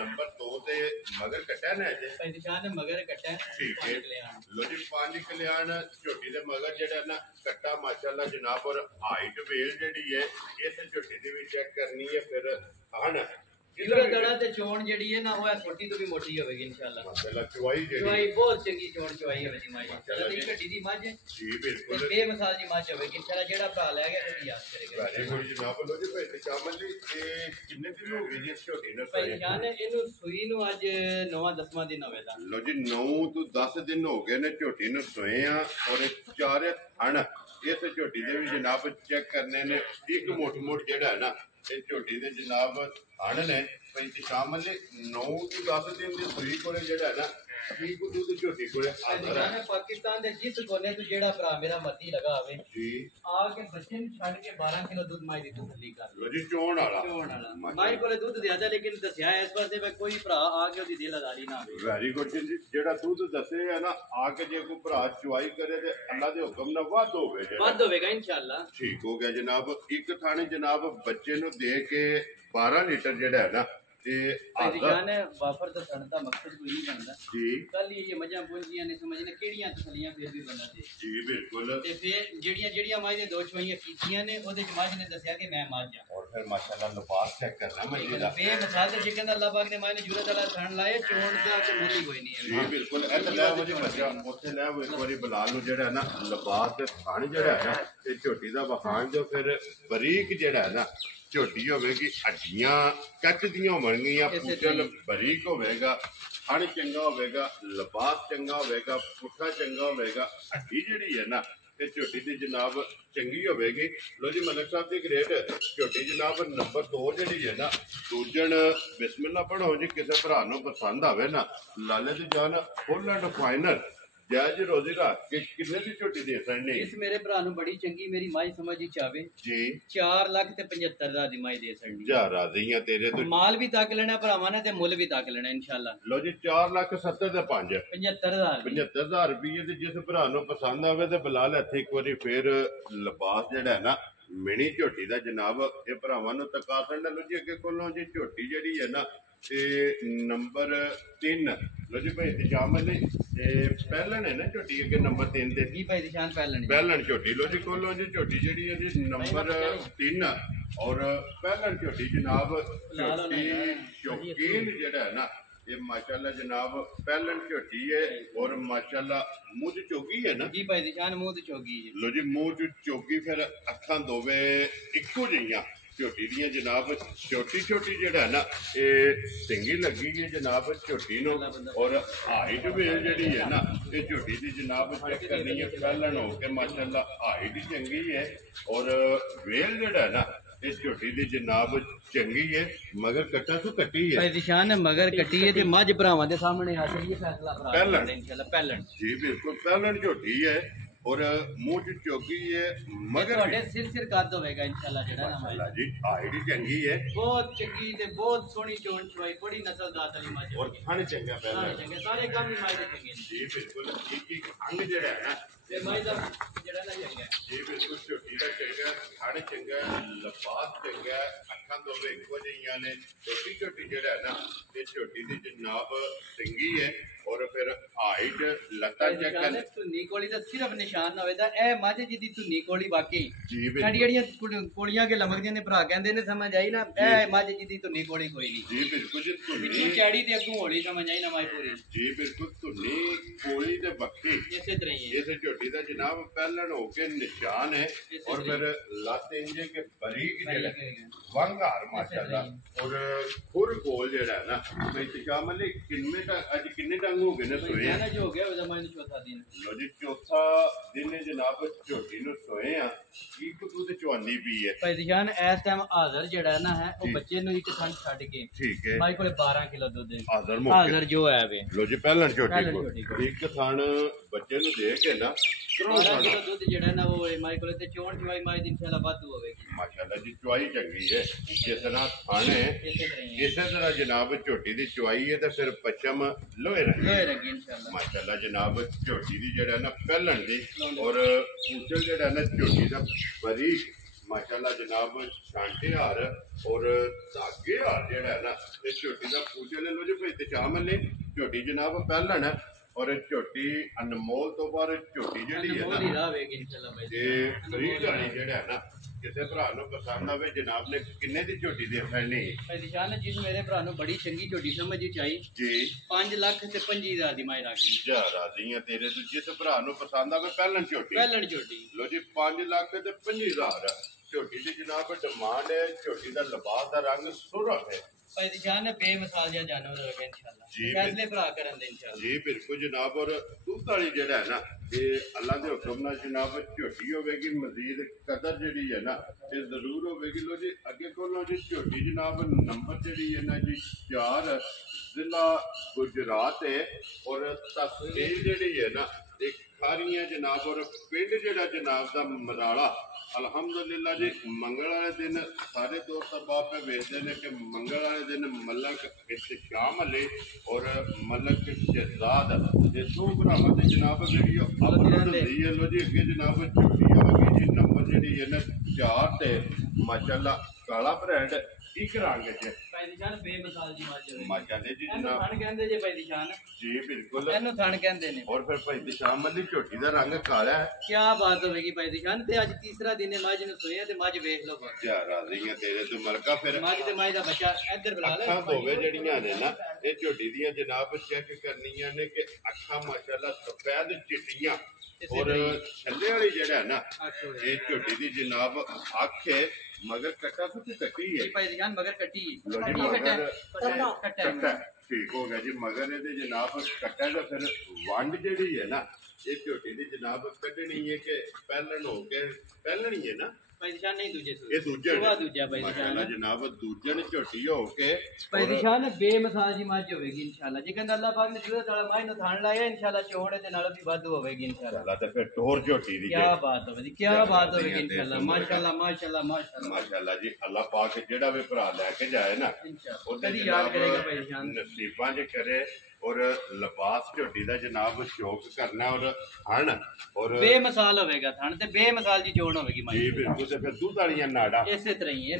नंबर 2 ते मगर कटा ना है भाई जाने मगर कटा ठीक है लो जी 5 कल्याण झोटी दे मगर जेड़ा ना कट्टा माशाल्लाह जनाब और हाइट वेल जेड़ी है इस झोटी दी भी चेक करनी है फिर हन इधर गड़ा ते चोण जेडी है ना वो छोटी तो भी मोटी होगी इंशाल्लाह माशाल्लाह चुवाई जेडी चुवाई बहुत चंगी चोण चुवाई होगी मां माशाल्लाह दी घटी दी मां जी बिल्कुल बेमिसाल दी मां होगी इंशाल्लाह जेड़ा भरा ले गया तो याद करेगा वेरी गुड जनाब लो जी भाई शामिल जी ये कितने दिन हो गए जी इस झोटी ने भाई जान इनु सुई नु आज 9-10वां दिन होवेगा लो जी 9 तो 10 दिन हो गए ने झोटी नु सोए आ और चार थण इस झोटी दे भी जनाब चेक करने ने एक मोट जेड़ा है ना ਇਹ ਝੋਟੀ ਦੇ ਜਨਾਬ ਹਣ ਨੇ ਭਾਈ ਸ਼ਾਮਲ ਨੇ 9 ਤੋਂ 10 ਦਿਨ ਦੀ ਸੂਈ ਕੋਲੇ ਜਿਹੜਾ ਹੈ ਨਾ ਠੀਕ ਦੁੱਧ ਝੋਟੀ ਕੋਲੇ ਆਦਰ ਹੈ ਪਾਕਿਸਤਾਨ ਦੇ ਜਿਸ ਕੋਨੇ ਤੋਂ ਜਿਹੜਾ ਭਰਾ ਮੇਰਾ ਮੱਤੀ ਲਗਾ ਆਵੇ ਜੀ ਆ ਕੇ ਬੱਚੇ ਨੂੰ ਛੱਡ ਕੇ 12 ਕਿਲੋ ਦੁੱਧ ਮਾਈ ਦੀ ਤਸੱਲੀ ਕਰ ਲੋ ਜੀ ਚੋਣ ਵਾਲਾ ਮਾਈ ਕੋਲੇ ਦੁੱਧ ਜ਼ਿਆਦਾ ਲੇਕਿਨ ਦੱਸਿਆ ਇਸ ਪਾਸੇ ਵੀ ਕੋਈ ਭਰਾ ਆ ਕੇ ਉਹਦੀ ਦਿਲਦਾਰੀ ਨਾ ਹੋਵੇ ਵੈਰੀ ਗੁੱਡ ਜੀ ਜਿਹੜਾ ਦੁੱਧ ਦੱਸੇ ਹੈ ਨਾ ਆ ਕੇ ਜੇ ਕੋਈ ਭਰਾ ਚੁਆਈ ਕਰੇ ਤੇ ਅੱਲਾ ਦੇ ਹੁਕਮ ਨਾਲ ਵੱਧ ਹੋਵੇ ਵੱਧ ਹੋਵੇਗਾ ਇਨਸ਼ਾਅੱਲਾ ਠੀਕ ਹੋ ਗਿਆ ਜਨਾਬ ਇੱਕ ਥਾਣੇ ਜਨਾਬ ਬੱਚੇ ਨੂੰ ਦੇ ਕੇ 12 ਲੀਟਰ ਜਿਹੜਾ ਹੈ ਨਾ ਤੇ ਜਾਨ ਵਾਫਰ ਦਾ ਸਣ ਦਾ ਮਕਸਦ ਕੋਈ ਨਹੀਂ ਬਣਦਾ ਜੀ ਕੱਲ ਇਹ ਮੱਝਾਂ ਪੁੰਜੀਆਂ ਨੇ ਸਮਝਣਾ ਕਿਹੜੀਆਂ ਤਸਲੀਆਂ ਫਿਰ ਵੀ ਬੰਦਾ ਦੇ ਜੀ ਬਿਲਕੁਲ ਤੇ ਫਿਰ ਜਿਹੜੀਆਂ ਮਾਝ ਨੇ 2 ਚਵਾਈਆਂ ਕੀਤੀਆਂ ਨੇ ਉਹਦੇ ਚ ਮਾਝ ਨੇ ਦੱਸਿਆ ਕਿ ਮੈਂ ਮਾਝ ਆ और फिर माशाल्लाह लिबास चेक करना मजे दा बेमिसाल से जिकन अल्लाह पाक ने माने जुरत वाला थण लाए चोण दा ते मुली कोई नहीं है जी बिल्कुल ए ले वो जी बच्चा ओथे ले वो एक बारी बुला लो जेड़ा है ना लिबास ते थण जेड़ा है ना ते झोटी दा वखान जो फिर बारीक जेड़ा है ना झोटी होवेगी हड्डियां ਕੱਚ ਦੀਆਂ ਹੋਣਗੀਆਂ ਪੁੱਛਲ ਬਾਰੀਕ ਹੋਵੇਗਾ ਥਣ ਚੰਗਾ ਹੋਵੇਗਾ ਲਿਬਾਸ ਚੰਗਾ ਹੋਵੇਗਾ ਪੁੱਠਾ ਚੰਗਾ ਹੋਵੇਗਾ ਹੱਡੀ ਜਿਹੜੀ ਹੈ ਨਾ ਤੇ ਝੋਟੀ ਦੀ ਜਨਾਬ ਚੰਗੀ ਹੋਵੇਗੀ ਲੋ ਜੀ ਮਲਕ ਸਾਹਿਬ ਦੀ ਗ੍ਰੇਡ ਝੋਟੀ ਜਨਾਬ ਨੰਬਰ 2 ਜਿਹੜੀ ਹੈ ਨਾ ਦੂਜਣ ਬਿਸਮਿਲ੍ਲਾ ਪੜੋ ਜੀ ਕਿਸੇ ਭਰਾ ਨੂੰ ਪਸੰਦ ਆਵੇ ਨਾ ਲਾਲੇ ਦੀ ਜਾਨ ਫੁੱਲ ਐਂਡ ਫਾਈਨਲ ਜਾਇਜ਼ ਰੋਜ਼ੀ ਦਾ ਕਿੰਨੇ ਦੀ ਝੋਟੀ ਦੇ ਸਕਦੇ ਇਸ ਮੇਰੇ ਭਰਾ ਨੂੰ ਬੜੀ ਚੰਗੀ ਮੇਰੀ ਮਾਈ ਸਮਝ ਹੀ ਚਾਵੇ ਜੀ 4,75,000 ਦੀ ਮਾਈ ਦੇ ਸਕਦੀ ਜਾ ਰਾਜ਼ੀਆਂ ਤੇਰੇ ਤੋਂ ਮਾਲ ਵੀ ਤੱਕ ਲੈਣਾ ਭਰਾਵਾਂ ਨੇ ਤੇ ਮੁੱਲ ਵੀ ਤੱਕ ਲੈਣਾ ਇਨਸ਼ਾਅੱਲਾ ਲੋ ਜੀ 4,70,000 ਤੇ 5 75,000 ਰੁਪਏ ਤੇ ਜਿਸ ਭਰਾ ਨੂੰ ਪਸੰਦ ਆਵੇ ਤੇ ਬਲਾਲ ਇੱਥੇ ਇੱਕ ਵਾਰੀ ਫੇਰ ਲਿਬਾਸ ਜਿਹੜਾ ਹੈ ਨਾ ਮਿਣੀ ਝੋਟੀ ਦਾ ਜਨਾਬ ਇਹ ਭਰਾਵਾਂ ਨੂੰ ਤਕਾਸਣ ਨਾਲ ਲੋ ਜੀ ਅੱਗੇ ਕੋਲੋਂ ਜੀ ਝੋਟੀ ਜਿਹੜੀ ਹੈ ਨਾ ਤੇ ਨੰਬਰ 3 ਲੋ ਜੀ ਭਾਈ ਇੰਤਜ਼ਾਮ ਨੇ ਇਹ ਪਹਿਲਣ ਹੈ ਨਾ ਝੋਟੀ ਅੱਗੇ ਨੰਬਰ 3 ਤੇ ਕੀ ਭਾਈ ਨਿਸ਼ਾਨ ਪਹਿਲਣ ਝੋਟੀ ਲੋ ਜੀ ਕੋਲੋਂ ਜੀ ਝੋਟੀ ਜਿਹੜੀ ਹੈ ਜੀ ਨੰਬਰ 3 ਔਰ ਪਹਿਲਣ ਝੋਟੀ ਜਨਾਬ ਝੋਟੀ ਸ਼ੌਕੀਨ ਜਿਹੜਾ ਹੈ ਨਾ ये माशाल्लाह जनाब पहलन झोटी है और माशाल्लाह मुंह चोगी है ना जी भाई निशान मुंह चोगी लो जी मुंह चोगी फिर अखां दोवे इको जिहियां झोटी दियां जनाब छोटी छोटी जेड़ा ना ये सिंगी लगी है जनाब झोटी नो और हाइट वेल जेड़ी है ना ये झोटी दी जनाब चेक करनी है पहलन हो के माशाल्लाह हाइट चंगी है और वेल जेड़ा ना इस झोटी दी जनाब चंगी है मगर कट्टा तो कट्टी है भाई दिशान ने मगर कटी है ते मज भरावां दे सामने आ जाइए फैसला भरा पहलन। इंशाल्लाह पहलन जी बिल्कुल पहलन झोटी है और मुंह च चौकी है मगर ਤੁਹਾਡੇ ਸਿਰ ਕੱਦ ਹੋਵੇਗਾ ਇਨਸ਼ਾਅੱਲਾ ਜਿਹੜਾ ਨਾ माशाल्लाह जी हाइट चंगी है ਬਹੁਤ ਚੰਗੀ ਤੇ ਬਹੁਤ ਸੋਹਣੀ ਚੋਣ ਚਵਾਈ ਬੜੀ ਨਸਲਦਾਰ ਵਾਲੀ ਮੱਝ और थन चंगा ਸਾਰੇ पहलन ਚੰਗੇ ਸਾਰੇ ਕੰਮ ਹੀ ਮਾਇਦੇ ਚੰਗੇ ਨੇ जी बिल्कुल एक अंग जड़ा है ना ਤੇ ਮਾਈ ਦਾ ਜਿਹੜਾ ਨਾ ਚੰਗਾ जी बिल्कुल झोटी का चंगा थन चंगा लिबास चंगा अखा दोवे इको जिहियां ने छोटी छोटी जड़ा है ना ये झोटी दी जनाब चंगी है और फिर हाइट लत्ता चेक ਧੁੰਨੀ ਕੋਲੀ ਦਾ ਸਿਰਫ ਨਿਸ਼ਾਨ ਨਾ ਹੋਵੇ ਤਾਂ ਇਹ ਮੱਝ ਜਿਹਦੀ ਧੁੰਨੀ ਕੋਲੀ ਵਾਕਈ जी ਸਾਡੀ बिल्कुल ਜਿਹੜੀਆਂ ਕੋਲੀਆਂ ਕੇ ਲਮਕਦੀਆਂ ਨੇ ਭਰਾ ਕਹਿੰਦੇ ਨੇ ਸਮਝ ਆਈ ਨਾ ਇਹ ਮੱਝ ਜਿਹਦੀ ਧੁੰਨੀ ਕੋਲੀ ਕੋਈ ਨਹੀਂ जी बिल्कुल जी ਪਿੱਛੇ धुनी ਚੈੜੀ ਤੇ ਅੱਗੋਂ ਹੌਲੀ ਸਮਝ ਆਈ ਨਾ ਮਾਈ ਪੂਰੀ जी बिल्कुल धुनी कोली ते बक्खी ਇਸੇ ਤਰ੍ਹਾਂ ही है इस झोटी का जनाब पहलन होके निशान है और फिर लत इंजे के बारीक जेड़ा वंगार माशाल्लाह और खुर गोल जेड़ा है ना मैं इंतजाम अली किन्ने का आज किन्ने टंग हो गए ने सोए कहना जो हो गया वो जमाने चौथा दिन लो जी चौथा दिन है जनाब झोटी नु सोए आ की कुतू ते चवानी भी है ਭਾਈ ਦਿਸ਼ਾਨ ਇਸ ਟਾਈਮ ਹਾਜ਼ਰ ਜਿਹੜਾ ਨਾ ਹੈ ਉਹ ਜੀ। ਬੱਚੇ ਨੂੰ ਇੱਕ ਥਣ ਛੱਡ ਕੇ ठीक है ਮਾਈ ਕੋਲੇ 12 ਕਿਲੋ ਦੁੱਧ ਹੈ हाजर मौके ਹਾਜ਼ਰ ਜੋ ਹੈ ਵੇ लो जी पहलन झोटी पहलन को झोटी को। एक थान बच्चे नु दे के ना 12 ਕਿਲੋ ਦੁੱਧ ਜਿਹੜਾ ਨਾ ਉਹ ਮਾਈ ਕੋਲੇ ਤੇ ਚੋਣ ਚਵਾਈ ਮਾਈ ਦੀ ਇਨਸ਼ਾਅੱਲਾ ਵਾਧੂ ਹੋਵੇਗੀ माशाल्लाह जी चुवाई चंगी है जिस तरह थाने ਇਸੇ ਤਰ੍ਹਾਂ ਹੀ इसे तरह जनाब झोटी दी चुवाई है तो फिर पचम लोहे रंग ਲੋਹੇ ਰੰਗੀ ਇਨਸ਼ਾਅੱਲਾ माशाल्लाह जनाब झोटी दी जेड़ा ना पहलन दी और पूछल जेड़ा ना झोटी दा बरीक माशाल्लाह जनाब छांटे हार और धागे हार जेड़ा है ना ते झोटी दा पूछल लो जी भाई तचाम ले झोटी जनाब पहलन है और झोटी अनमोल तो पर झोटी जेड़ी है ਮੋਦੀ ना ਰਾਵੇਗੀ ਇਨਸ਼ਾਅੱਲਾ ਭਾਈ ते फ्रीज वाली जेड़ा है ना किसी भरा नु पसंद आवे जनाब ने किन्ने दी झोटी दे फड़नी ਭਾਈ ਦਿਸ਼ਾਨ ਜਿਸ ਮੇਰੇ ਭਰਾ ਨੂੰ ਬੜੀ ਚੰਗੀ ਝੋਟੀ ਸਮਝ ਚਾਹੀ जी 5 ਲੱਖ ਤੇ 25,000 ਦੀ ਮਾਈ ਰੱਖੀ जा राजी है तेरे तो जिस भरा नु पसंद आवे पहलन झोटी ਪਹਿਲਣ ਝੋਟੀ लो जी 5 ਲੱਖ ਤੇ 50,000 ਝੋਟੀ ਦੀ ਜਨਾਬ ਡਿਮਾਂਡ ਹੈ ਝੋਟੀ ਦਾ ਲਿਬਾਸ ਦਾ ਰੰਗ ਸੁਰਖ ਹੈ ਭਾਈ ਦਿਸ਼ਾਨ ਬੇਮਿਸਾਲ ਜਿਹਾ ਜਾਨਵਰ ਹੋਵੇਗਾ ਇਨਸ਼ਾਅੱਲਾ ਜੀ, ਫੈਸਲੇ ਭਰਾ ਕਰਨ ਦੇ ਇਨਸ਼ਾਅੱਲਾ ਜੀ ਬਿਲਕੁਲ ਜਨਾਬ ਔਰ ਦੁੱਧ ਵਾਲੀ ਜਿਹੜਾ ਹੈ ਨਾ ਇਹ ਅੱਲਾ ਦੇ ਹੁਕਮ ਨਾਲ ਜਨਾਬ ਝੋਟੀ ਹੋਵੇਗੀ ਮਜ਼ੀਦ ਕਦਰ ਜਿਹੜੀ ਹੈ ਨਾ ਇਹ ਜ਼ਰੂਰ ਹੋਵੇਗੀ ਲੋ ਜੀ ਅੱਗੇ ਕੋਲੋਂ ਜੀ ਝੋਟੀ ਜਨਾਬ ਨੰਬਰ ਜਿਹੜੀ ਹੈ ਨਾ ਜੀ 4 ਜ਼ਿਲ੍ਹਾ ਗੁਜਰਾਤ ਹੈ ਔਰ ਤਹਿਸੀਲ ਜਿਹੜੀ ਹੈ ਨਾ ਇਹ ਖਾਰੀਆਂ ਜਨਾਬ ਔਰ ਪਿੰਡ ਜਿਹੜਾ ਜਨਾਬ ਦਾ ਮਰਾਲਾ अल्हम्दुलिल्लाह जी मंगल वाले दिन सारे दोस्त अहबाब पे भेजते हैं कि मंगल वाले दिन मलक इत्शाम अली और मलक शहजाद ये दो भरावां दी जनाब वीडियो अपलोड होंदी है लो जी अगे जनाब छोटी होगी जी नंबर जी है ना 4 ते माशाल्लाह काला ब्रेड एक रंग है ਭਾਈ ਦਿਸ਼ਾਨ ਬੇਮਿਸਾਲ ਜੀ ਮੱਝ ਹੋਵੇਗੀ माशाल्लाह जी ਇਹਨੂੰ जनाब ਥਣ ਕਹਿੰਦੇ ਜੇ ਭਾਈ ਦਿਸ਼ਾਨ जी बिल्कुल ਇਹਨੂੰ ਥਣ ਕਹਿੰਦੇ ਨੇ और फिर भाई दिशाम अली छोटी दा रंग काला है ਕੀ ਬਾਤ ਹੋਵੇਗੀ ਭਾਈ ਦਿਸ਼ਾਨ ਤੇ ਅੱਜ ਤੀਸਰਾ ਦਿਨ ਹੈ ਮੱਝ ਨੂੰ ਸੋਇਆ ਤੇ ਮੱਝ ਵੇਖ ਲਓ ਬਸ क्या राजी है तेरे तो मलका फिर ਮੱਝ ਤੇ ਮੱਝ ਦਾ ਬੱਚਾ ਇੱਧਰ ਬੁਲਾ ਲੈ ਅੱਖਾਂ ਦੋਵੇਂ ਜਿਹੜੀਆਂ ਨੇ ਨਾ ਇਹ ਝੋਟੀ ਦੀਆਂ ਜਨਾਬ ਚੈੱਕ ਕਰਨੀਆਂ ਨੇ ਕਿ ਅੱਖਾਂ ਮਾਸ਼ਾਅੱਲਾ ਸਫੈਦ ਚਿੱਟੀਆਂ ਔਰ ਛੱਲੇ ਵਾਲੀ ਜਿਹੜਾ ਹੈ ਨਾ ਇਹ ਝੋਟੀ ਦੀ ਜਨਾਬ ਅੱਖ ਹੈ ਮਗਰ ਕੱਟਾ ਸੁੱਤੀ ਕੱਟੀ ਹੈ ਭਾਈ ਦਿਸ਼ਾਨ ਮਗਰ ਕੱਟੀ ਲੋ ਜੀ ਕੱਟੀ ਮਗਰ ਕੱਟਾ ਕੱਟਾ ਠੀਕ ਹੋ ਗਿਆ ਜੀ ਮਗਰ ਇਹਦੇ ਜਨਾਬ ਕੱਟਾ ਦਾ ਫਿਰ ਵੰਡ ਜਿਹੜੀ ਹੈ ਨਾ ਇਹ ਝੋਟੀ ਦੀ ਜਨਾਬ ਕੱਢਣੀ ਹੈ ਕਿ ਪਹਿਲਣ ਹੋ ਕੇ ਪਹਿਲਣੀ ਹੈ ਨਾ ਭਾਈ ਦਿਸ਼ਾਨ ਨਹੀਂ ਦੂਜੇ ਸੂਏ ਇਹ ਦੂਜੇ ਸੁਭਾ ਦੂਜਾ ਭਾਈ ਮਾਸ਼ਾਅੱਲਾ ਦਿਸ਼ਾਨ ਜਨਾਬ ਦੂਜੇ ਨੇ ਝੋਟੀ ਹੋ ਕੇ ਭਾਈ ਔਰ ਦਿਸ਼ਾਨ ਬੇਮਿਸਾਲ ਜੀ ਮੱਝ ਹੋਵੇਗੀ ਇਨਸ਼ਾਅੱਲਾ ਜੇ ਕਹਿੰਦਾ ਅੱਲਾਹ ਪਾਕ ਨੇ ਜੂਰਤ ਵਾਲਾ ਮੱਝ ਨੂੰ ਥਾਣ ਲਾਇਆ ਇਨਸ਼ਾਅੱਲਾ ਚੋਣ ਦੇ ਨਾਲ ਵੀ ਵਾਧੂ ਹੋਵੇਗੀ ਇਨਸ਼ਾਅੱਲਾ ਅੱਲਾ ਤੇ ਫਿਰ ਟੋਰ ਝੋਟੀ ਦੀ ਕੀ ਬਾਤ ਹੋਵੇਗੀ ਕੀ ਬਾਤ ਹੋਵੇਗੀ ਇਨਸ਼ਾਅੱਲਾ ਮਾਸ਼ਾਅੱਲਾ ਮਾਸ਼ਾਅੱਲਾ ਮਾਸ਼ਾਅੱਲਾ ਮਾਸ਼ਾਅੱਲਾ ਜੀ ਅੱਲਾਹ ਪਾਕ ਜਿਹੜਾ ਵੀ ਭਰਾ ਲੈ ਕੇ ਜਾਏ ਨਾ ਇਨਸ਼ਾਅੱਲਾ ਉਹਦੇ ਕਦੀ ਯਾਦ ਜਨਾਬ ਕਰੇਗਾ ਭਾਈ ਦਿਸ਼ਾਨ ਨਸੀਬਾਂ ਚ ਕਰੇ ਔਰ ਲਿਬਾਸ ਝੋਟੀ ਦਾ ਜਨਾਬ ਸ਼ੌਕ ਕਰਨਾ ਔਰ ਹਣ ਔਰ ਬੇਮਿਸਾਲ ਹੋਵੇਗਾ ਥਣ ਤੇ ਬੇਮਿਸਾਲ ਦੀ ਚੋਣ ਹੋਵੇਗੀ ਮੱਝ ਜੀ ਬਿਲਕੁਲ ਤੇ ਫਿਰ ਦੁੱਧ ਵਾਲੀਆਂ ਨਾੜਾਂ ਇਸੇ ਤਰ੍ਹਾਂ ਹੀ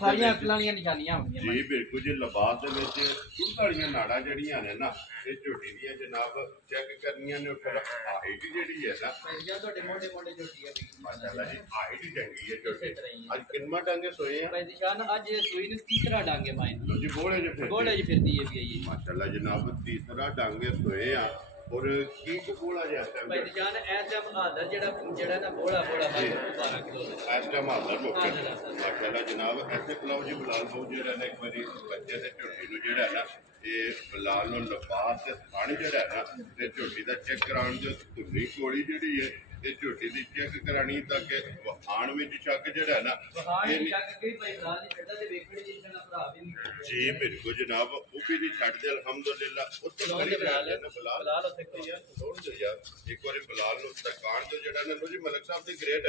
ਸਾਰੀਆਂ ਅਕਲਾਂ ਦੀਆਂ ਨਿਸ਼ਾਨੀਆਂ ਹੁੰਦੀਆਂ ਜੀ ਬਿਲਕੁਲ ਜੀ ਲਿਬਾਸ ਦੇ ਵਿੱਚ ਦੁੱਧ ਵਾਲੀਆਂ ਨਾੜਾਂ ਜਿਹੜੀਆਂ ਨੇ ਨਾ ਇਹ ਝੋਟੀ ਦੀਆਂ ਜਨਾਬ ਚੈੱਕ ਕਰਨੀਆਂ ਨੇ ਫਿਰ ਹਾਈਟ ਜਿਹੜੀ ਹੈ ਨਾ ਜਾਂ ਤੁਹਾਡੇ ਮੋਢੇ ਮੋਢੇ ਝੋਟੀ ਹੈ ਮਾਸ਼ਾਅੱਲਾ ਜੀ ਹਾਈਟ ਚੰਗੀ ਹੈ ਝੋਟੀ ਅੱਜ ਕਿੰਨਾ ਟਾਂਗੇ ਸੋਏ ਆ ਭਾਈ ਦਿਸ਼ਾਨ ਅੱਜ ਸੂਈ ਨੂੰ ਤੀਸਰਾ ਡਾਂਗੇ ਮਾਈ ਲੋ ਜੀ ਬੋਲੇ ਜੇ ਫਿਰ ਗੋਲੇ ਚ ਫਿਰਦੀ ਹੈ ਵੀ ਆਈ माशाल्लाह जनाब तीसरा डांगे सोए आ और की को बोला जाता ਭਾਈ है ਦਿਸ਼ਾਨ ਇਸ ਟਾਈਮ ਹਾਜ਼ਰ ਜਿਹੜਾ ਨਾ ਬੋਲਾ ਬੋਲਾ 12 ਕਿਲੋ ਦਾ इस टाइम हाजिर हो गया माशाल्लाह जनाब ऐसे बुलाओ जी बिलाल भाऊ जेड़ा ने एक बारी बच्चे ते झोटी नु जेड़ा है ना ਇਹ ਬਿਲਾਲ ਨੂੰ ਲਿਬਾਸ ਤੇ ਪਾਣੀ ਜਿਹੜਾ ਹੈ ਨਾ ਤੇ ਝੋਟੀ ਦਾ ਚੈੱਕ ਕਰਾਉਣ ਦੇ ਧੁੰਨੀ ਕੋਲੀ ਜਿਹੜੀ ਹੈ ਤੇ ਝੋਟੀ ਦੀ ਚੈੱਕ ਕਰਾਣੀ ਤਾਂ ਕਿ ਵਹਾਣ ਵਿੱਚ ਸ਼ੱਕ ਜਿਹੜਾ ਨਾ ਵਹਾਣ ਸ਼ੱਕ ਕੋਈ ਭਾਈ ਬਰਾਲ ਦੀ ਛੱਡਾ ਤੇ ਵੇਖਣ ਦੀ ਇੰਸ਼ਾਅੱਲਾ ਭਰਾ ਵੀ ਨਹੀਂ ਜੀ ਬਿਲਕੁਲ ਜਨਾਬ ਉਹ ਵੀ ਨਹੀਂ ਛੱਡਦੇ ਅਲਹਮਦੁਲਿਲਾ ਉੱਥੇ ਬਲਾਲ ਉੱਥੇ ਕੋਈ ਯਾਰ ਥੋੜ ਦੇ ਯਾਰ ਇੱਕ ਵਾਰੀ ਬਲਾਲ ਨੂੰ ਦੁਕਾਨ ਤੋਂ ਜਿਹੜਾ ਨਾ ਲੋ ਜੀ ਮਲਕ ਸਾਹਿਬ ਦੀ ਗ੍ਰੇਡ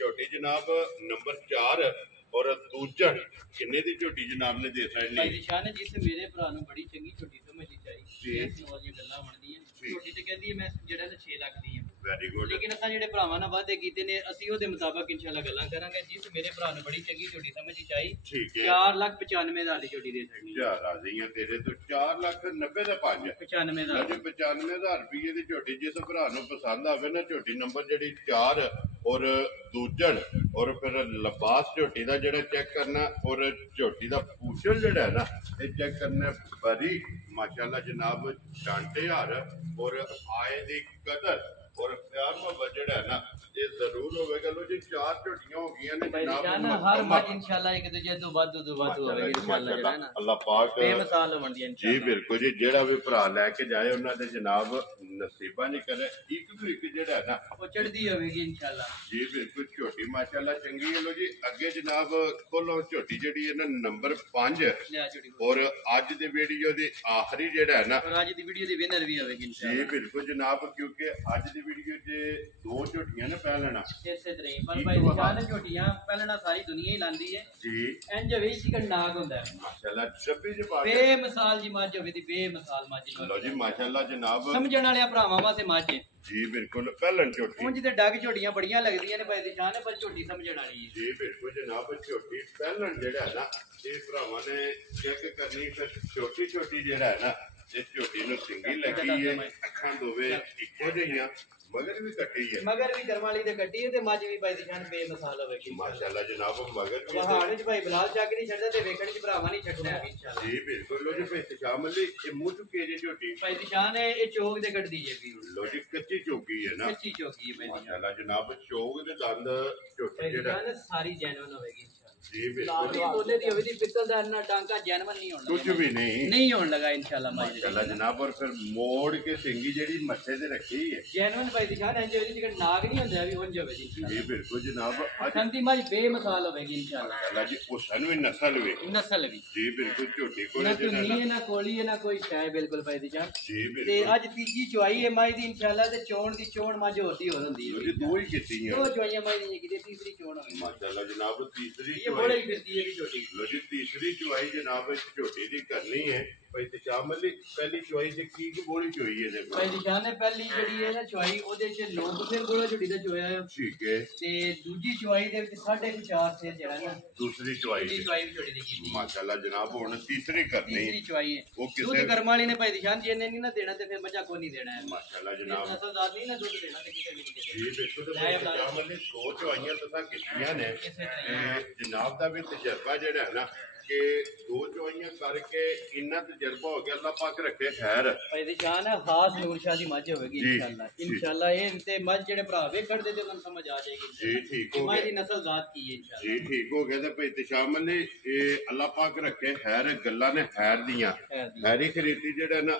ਝੋਟੀ ਜਨਾਬ ਨੰਬਰ 4 ਔਰ ਦੂਜਾ ਕਿੰਨੇ ਦੀ ਝੋਟੀ ਜਨਾਬ ਨੇ ਦੇ ਸਕਦੇ ਭਾਈ ਨਿਸ਼ਾਨ ਹੈ ਜਿਸ ਮੇਰੇ ਭਰਾ ਨੂੰ ਬੜੀ ਚੰਗੀ ਝੋਟੀ ਸਮਝੀ ਚਾਹੀਦੀ ਇਸ ਨੂੰ ਵਾਲੀਆਂ ਗੱਲਾਂ ਬਣਦੀਆਂ ਝੋਟੀ ਤੇ ਕਹਿੰਦੀ ਮੈਂ ਜਿਹੜਾ ਨਾ 6 ਲੱਖ ਦੀ ਹੈ ਵੈਰੀ ਗੁੱਡ ਲੇਕਿਨ ਅਸਾਂ ਜਿਹੜੇ ਭਰਾਵਾਂ ਨਾਲ ਵਾਅਦੇ ਕੀਤੇ ਨੇ ਅਸੀਂ ਉਹਦੇ ਮੁਤਾਬਕ ਇਨਸ਼ਾਅੱਲਾ ਗੱਲਾਂ ਕਰਾਂਗੇ ਜਿਸ ਮੇਰੇ ਭਰਾ ਨੂੰ ਬੜੀ ਚੰਗੀ ਝੋਟੀ ਸਮਝੀ ਚਾਹੀ ਠੀਕ ਹੈ 4,95,000 ਦੀ ਝੋਟੀ ਦੇ ਸਕਦੀ ਜਾ ਰਾਜ਼ੀਆਂ ਤੇਰੇ ਤੋਂ 4,90,000 ਦਾ 5 95,000 ਜੀ 95,000 ਰੁਪਏ ਦੀ ਝੋਟੀ ਜਿਸ ਭਰਾ ਨੂੰ ਪਸੰਦ ਆਵੇ ਨਾ ਝੋਟੀ ਨੰਬਰ ਜਿਹੜੀ 4 ਔਰ ਦੂਜਣ ਔਰ ਫਿਰ ਲਬਾਸ ਝੋਟੀ ਦਾ ਜਿਹੜਾ ਚੈੱਕ ਕਰਨਾ ਔਰ ਝੋਟੀ ਦਾ ਪੂਛਲ ਜਿਹੜਾ ਹੈ ਨਾ ਇਹ ਚੈੱਕ ਕਰਨਾ ਬੜੀ ਮਾਸ਼ਾਅੱਲਾ ਜਨਾਬ ਛਾਂਟੇ ਹਾਰ ਔਰ ਆਏ ਦੀ ਕਦਰ ਔਰ ਪਿਆਰ ਮੁਹੱਬਤ ਜਿਹੜਾ ਹੈ ਨਾ ਇਹ ਜ਼ਰੂਰ ਹੋਵੇਗਾ ਲੋ ਜੀ 4 ਝੋਟੀਆਂ ਹੋ ਗਈਆਂ ਨੇ ਜਨਾਬ ਹਰ ਮੱਝ ਇਨਸ਼ਾਅੱਲਾ ਇੱਕ ਦੂਜੇ ਤੋਂ ਵੱਧ ਹੋਵੇਗੀ ਇਨਸ਼ਾਅੱਲਾ ਜਿਹੜਾ ਨਾ ਅੱਲਾਹ ਪਾਕ ਬੇਮਿਸਾਲ ਹੋਣਦੀ ਹੈ ਜੀ ਬਿਲਕੁਲ ਜੀ ਜਿਹੜਾ ਵੀ ਭਰਾ ਲੈ ਕੇ ਜਾਏ ਉਹਨਾਂ ਦੇ ਜਨਾਬ ਨਸੀਬਾਂ ਨਹੀਂ ਕਰੇ ਇੱਕ ਤੋਂ ਇੱਕ ਜਿਹੜਾ ਹੈ ਨਾ ਉਹ ਚੜਦੀ ਹੋਵੇਗੀ ਇਨਸ਼ਾਅੱਲਾ ਜੀ ਬਿਲਕੁਲ ਝੋਟੀ ਮਾਸ਼ਾਅੱਲਾ ਚੰਗੀ ਹੈ ਲੋ ਜੀ ਅੱਗੇ ਜਨਾਬ ਕੋਲੋਂ ਝੋਟੀ ਜਿਹੜੀ ਹੈ ਨਾ ਨੰਬਰ 5 ਔਰ ਅੱਜ ਦੇ ਵੀਡੀਓ ਦੀ ਆਖਰੀ ਜਿਹੜਾ ਹੈ ਨਾ ਔਰ ਅੱਜ ਦੀ ਵੀਡੀਓ ਦੀ ਵਿਨਰ ਵੀ ਹੋਵੇਗੀ ਇਨਸ਼ਾਅੱਲਾ ਜੀ ਬਿਲਕੁਲ ਜਨਾਬ ਕਿਉਂਕਿ ਅੱਜ ਦੀ ਵੀਡੀਓ 'ਚ 2 ਝੋਟੀਆਂ ਨੇ ਪਹਿਲਣਾ ਇਸੇ ਤਰ੍ਹਾਂ ਹੀ ਪਰ ਭਾਈ ਨਿਸ਼ਾਨ ਝੋਟੀਆਂ ਪਹਿਲਣਾ ਸਾਰੀ ਦੁਨੀਆ ਹੀ ਲਾਂਦੀ ਹੈ ਜੀ ਇੰਜ ਵੀ ਚਿਕਨ ਨਾਗ ਹੁੰਦਾ ਹੈ ਮਾਸ਼ਾਅੱਲਾ ਡੱਬੇ 'ਚ ਪਾ ਕੇ ਬੇਮਿਸਾਲ ਜੀ ਮੱਝ ਹੋਵੇ ਦੀ ਬੇਮਿਸਾਲ ਮੱਝ ਲੋ ਜੀ ਮਾਸ਼ਾਅੱਲਾ ਜਨਾਬ ਸਮਝਣ ਵਾਲਿਆਂ ਭਰਾਵਾਂ ਵਾਸਤੇ ਮੱਝ ਹੈ ਜੀ ਬਿਲਕੁਲ ਪਹਿਲਣ ਝੋਟੀ ਉਂਝ ਤੇ ਡੱਗ ਝੋਟੀਆਂ ਬੜੀਆਂ ਲੱਗਦੀਆਂ ਨੇ ਭਾਈ ਨਿਸ਼ਾਨ ਪਰ ਝੋਟੀ ਸਮਝਣ ਵਾਲੀ ਹੈ ਜੀ ਬਿਲਕੁਲ ਜਨਾਬ ਝੋਟੀ ਪਹਿਲਣ ਜਿਹੜਾ ਹੈ ਨਾ ਇਹ ਭਰਾਵਾਂ ਨੇ ਚੈੱਕ ਕਰਨੀ ਫਿਰ ਛੋਟੀ ਛੋਟੀ ਜਿਹੜਾ ਹੈ ਨਾ ਇਹ ਝੋਟੀ ਨੂੰ ਸਿੰਗੀ ਲੱਗੀ ਹੈ ਅੱਖਾਂ ਦੋਵੇਂ ਇੱਕੋ ਜਿਹੀਆਂ ਮਗਰ ਵੀ ਕੱਟੀ ਹੈ ਮਗਰ ਵੀ ਕਰਮ ਵਾਲੀ ਤੇ ਕੱਟੀ ਹੈ ਤੇ ਮੱਝ ਵੀ ਭਾਈ ਨਿਸ਼ਾਨ ਬੇਮਿਸਾਲ ਹੋਵੇਗੀ ਮਾਸ਼ਾਅੱਲਾ ਜਨਾਬ ਮਗਰ ਵੀ ਪਹਾੜ ਵਿੱਚ ਭਾਈ ਬਲਾਲ ਚੱਕ ਨਹੀਂ ਛੱਡਦਾ ਤੇ ਵੇਖਣ ਚ ਭਰਾਵਾਂ ਨਹੀਂ ਛੱਡਣਾ ਹੈ ਇਨਸ਼ਾਅੱਲਾ ਜੀ ਬਿਲਕੁਲ ਲੋ ਜੀ ਭਾਈ ਸ਼ਾਮਲ ਜੀ ਇਹ ਮੂੰਹ ਚੁੱਕੇ ਜੇ ਝੋਟੀ ਭਾਈ ਨਿਸ਼ਾਨ ਹੈ ਇਹ ਚੋਕ ਦੇ ਕੱਢਦੀ ਜੇ ਵੀ ਲੋ ਜੀ ਕੱਚੀ ਚੌਕੀ ਹੈ ਨਾ ਕੱਚੀ ਚੋਕੀ ਹੈ ਭਾਈ ਨਿਸ਼ਾਨ ਮਾਸ਼ਾਅੱਲਾ ਜਨਾਬ ਚੌਕ ਦੇ ਦੰਦ ਝੋਟੀ ਭਾਈ ਜਿਹੜਾ ਨਿਸ਼ਾਨ ਸਾਰੀ ਜੈਨੂਨ ਹੋਵੇਗੀ ਇਨਸ਼ਾਅੱਲਾ ਜੀ ਲਾਲੀ ਬਿਲਕੁਲ ਬੋਲੇ ਦੀ ਹੋਵੇ ਦੀ ਪਿੱਤਲ ਦਾ ਇੰਨਾ ਟਾਂਕਾ ਜੈਨੂਨ ਨਹੀਂ ਹੋਣਾ ਕੁਝ ਵੀ ਨਹੀਂ ਨਹੀਂ ਹੋਣ ਲਗਾ ਇਨਸ਼ਾਅੱਲਾ ਮੱਝ ਮਾਸ਼ਾਅੱਲਾ ਜਨਾਬ ਔਰ ਫਿਰ ਮੋੜ ਕੇ ਸਿੰਗੀ ਜਿਹੜੀ ਮੱਥੇ ਤੇ ਰੱਖੀ ਹੈ ਜੈਨੂਨ ਭਾਈ ਨਿਸ਼ਾਨ ਹੈ ਜਿਹੜੀ ਜਿਹੜਾ ਨਾਗ ਨਹੀਂ ਹੁੰਦਾ ਵੀ ਉਂਝ ਹੋਵੇ ਇਨਸ਼ਾਅੱਲਾ ਜੀ ਬਿਲਕੁਲ ਜਨਾਬ ਅੱਜ ਸੰਤੀ ਮੱਝ ਬੇਮਿਸਾਲ ਹੋਵੇਗੀ ਇਨਸ਼ਾਅੱਲਾ ਅੱਲਾ ਜੀ ਹੁਸਨ ਵੀ ਨਸਲ ਵੀ ਨਸਲ ਵੀ ਜੀ ਬਿਲਕੁਲ ਝੋਟੀ ਕੋਲ ਨਾ ਜਿਹੜਾ ਧੁੰਨੀ ਹੈ ਨਾ ਕੋਲੀ ਹੈ ਨਾ ਕੋਈ ਸ਼ਾਇ ਬਿਲਕੁਲ ਭਾਈ ਦੀ ਜਾਨ ਜੀ ਤੇ ਬਿਲਕੁਲ ਅੱਜ ਤੀਜੀ ਚੁਆਈ ਹੈ ਮੱਝ ਦੀ ਇਨਸ਼ਾਅੱਲਾ ਤੇ ਚੋਣ ਦੀ ਚੋਣ ਮੱਝ ਹੋਤੀ ਹੋਰ ਹੁੰਦੀ ਲੋ ਹੈ ਜੀ ਦੋ ਹੀ ਕੀਤੀਆਂ ਦੋ ਚੁਆਈਆਂ ਮੱਝ ਦੀਆਂ ਕਿਤੇ ਤੀਸਰੀ ਚੋਣ ਹੋਵੇ ਮਾਸ਼ਾਅੱਲਾ ਜਨਾਬ ਤੀਸਰੀ ਇਹ ਬੋਲੇ ਹੀ ਫਿਰਦੀ ਹੈ ਵੀ ਛੋਟੀ ਲੋ ਜੀ ਤੀਸਰੀ ਚੁਆਈ ਜਨਾਬ ਇਸ ਝੋਟੀ ਦੀ ਕਰਨੀ ਹੈ ਭਾਈ ਤੇ ਸ਼ਾਮਲ ਦੀ ਪਹਿਲੀ ਚੁਆਈ ਤੇ ਕੀ ਬੋਲੀ ਚੋਈ ਹੈ ਦੇਖੋ ਭਾਈ ਨਿਸ਼ਾਨ ਨੇ ਪਹਿਲੀ ਜਿਹੜੀ ਹੈ ਨਾ ਚੁਆਈ ਉਹਦੇ ਚ ਲੋਕ ਫਿਰ ਗੋਲਾ ਝੁੱਡੀ ਦਾ ਚੋਇਆ ਹੈ ਠੀਕ ਹੈ ਤੇ ਦੂਜੀ ਚੁਆਈ ਦੇ ਵਿੱਚ 4.5 ਸੇ ਜਿਹੜਾ ਨਾ ਦੂਸਰੀ ਚੁਆਈ ਦੂਜੀ ਦੀ। ਚੁਆਈ ਵੀ ਝੁੱਡੀ ਦੀ ਕੀਤੀ ਮਾਸ਼ਾਅੱਲਾ ਜਨਾਬ ਹੁਣ ਤੀਸਰੀ ਕਰਨੀ ਤੀਸਰੀ ਚੁਆਈ ਹੈ ਉਹ ਦੁੱਧ ਕਿਸੇ ਕਰਮ ਵਾਲੀ ਨੇ ਭਾਈ ਨਿਸ਼ਾਨ ਜੀ ਇਹਨੇ ਨਹੀਂ ਨਾ ਦੇਣਾ ਤੇ ਫਿਰ ਮੱਝਾ ਕੋ ਨਹੀਂ ਦੇਣਾ ਹੈ ਮਾਸ਼ਾਅੱਲਾ ਜਨਾਬ ਜਨਾਬ ਨਸਲਦਾਰ ਨਹੀਂ ਨਾ ਦੁੱਧ ਦੇਣਾ ਤੇ ਕਿਤੇ ਨਹੀਂ ਦੇਣਾ ਜੀ ਬਿਲਕੁਲ ਤੇ ਭਾਈ ਸ਼ਾਮਲ ਨੇ ਦੋ ਚੁਆਈਆਂ ਤਾਂ ਕੀਤੀਆਂ ਨੇ ਤੇ ਜਨਾਬ ਦਾ ਵੀ ਤਜਰਬਾ ਜਿਹੜਾ ਹੈ ਨਾ ਕਿ ਦੋ ਚੁਆਈਆਂ ਕਰਕੇ ਇੰਨਾ ਤਜਰਬਾ ਹੋ ਗਿਆ ਅੱਲਾਹ ਪਾਕ ਰੱਖੇ ਖੈਰ ਭਾਈ ਦੀ ਜਾਨ ਹੈ ਖਾਸ ਨੂਰ ਸ਼ਾਹ ਦੀ ਮੱਝ ਹੋਵੇਗੀ ਜੀ, ਇਨਸ਼ਾਅੱਲਾ ਜੀ। ਇਨਸ਼ਾਅੱਲਾ ਇਹ ਤੇ ਮੱਝ ਜਿਹੜੇ ਭਰਾ ਵੇਖਣ ਦੇ ਤੇ ਉਹਨਾਂ ਨੂੰ ਸਮਝ ਆ ਜਾਏਗੀ ਜੀ ਠੀਕ ਹੋ ਮੱਝ ਗਿਆ ਦੀ ਨਸਲ ਜ਼ਾਤ ਕੀ ਹੈ ਇਨਸ਼ਾਅੱਲਾ ਜੀ ਠੀਕ ਹੋ ਗਿਆ ਤੇ ਭਾਈ ਤਸ਼ਾਮਲ ਨੇ ਇਹ ਅੱਲਾਹ ਪਾਕ ਰੱਖੇ ਖੈਰ ਗੱਲਾਂ ਨੇ ਖੈਰ ਦੀਆਂ ਖੈਰ ਦੀ। ਖੈਰੀ ਖਰੀਦੀ ਜਿਹੜਾ ਨਾ